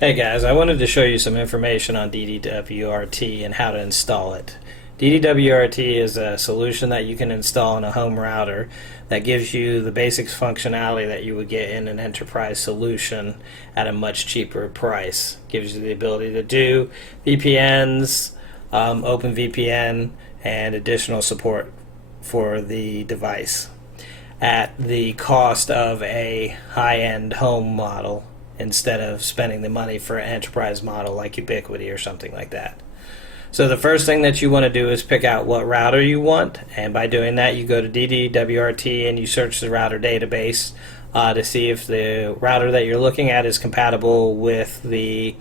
Hey guys, I wanted to show you some information on DDWRT and how to install it. DDWRT is a solution that you can install in a home router that gives you the basic functionality that you would get in an enterprise solution at a much cheaper price. Gives you the ability to do VPNs, OpenVPN, and additional support for the device at the cost of a high-end home model instead of spending the money for an enterprise model like Ubiquiti or something like that. So the first thing that you want to do is pick out what router you want, and by doing that you go to DDWRT and you search the router database to see if the router that you're looking at is compatible with the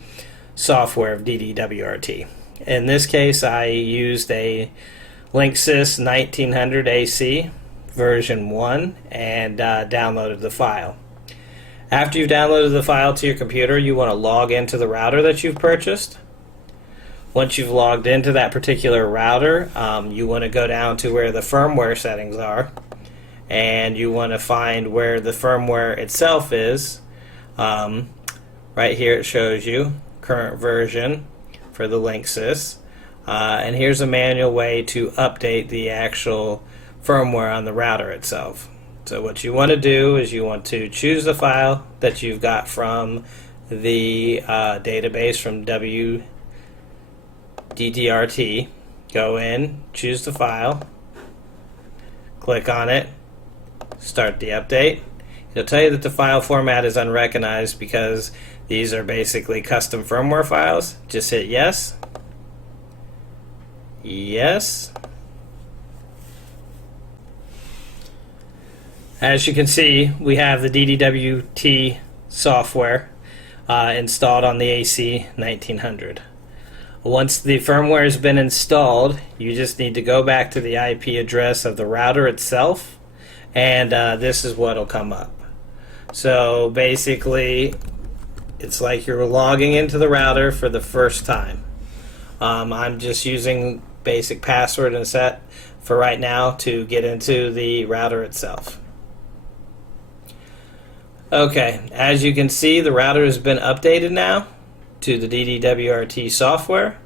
software of DDWRT. In this case I used a Linksys 1900 AC version 1 and downloaded the file. After you've downloaded the file to your computer, you want to log into the router that you've purchased. Once you've logged into that particular router, you want to go down to where the firmware settings are, and you want to find where the firmware itself is. Right here it shows you current version for the Linksys, and here's a manual way to update the actual firmware on the router itself. So what you want to do is you want to choose the file that you've got from the database from DDRT. Go in, choose the file, click on it, start the update. It'll tell you that the file format is unrecognized because these are basically custom firmware files. Just hit yes, yes. As you can see, we have the DDWRT software installed on the AC 1900. Once the firmware has been installed, you just need to go back to the IP address of the router itself, and this is what will come up. So basically, it's like you're logging into the router for the first time. I'm just using basic password and set for right now to get into the router itself. Okay, as you can see, the router has been updated now to the DDWRT software.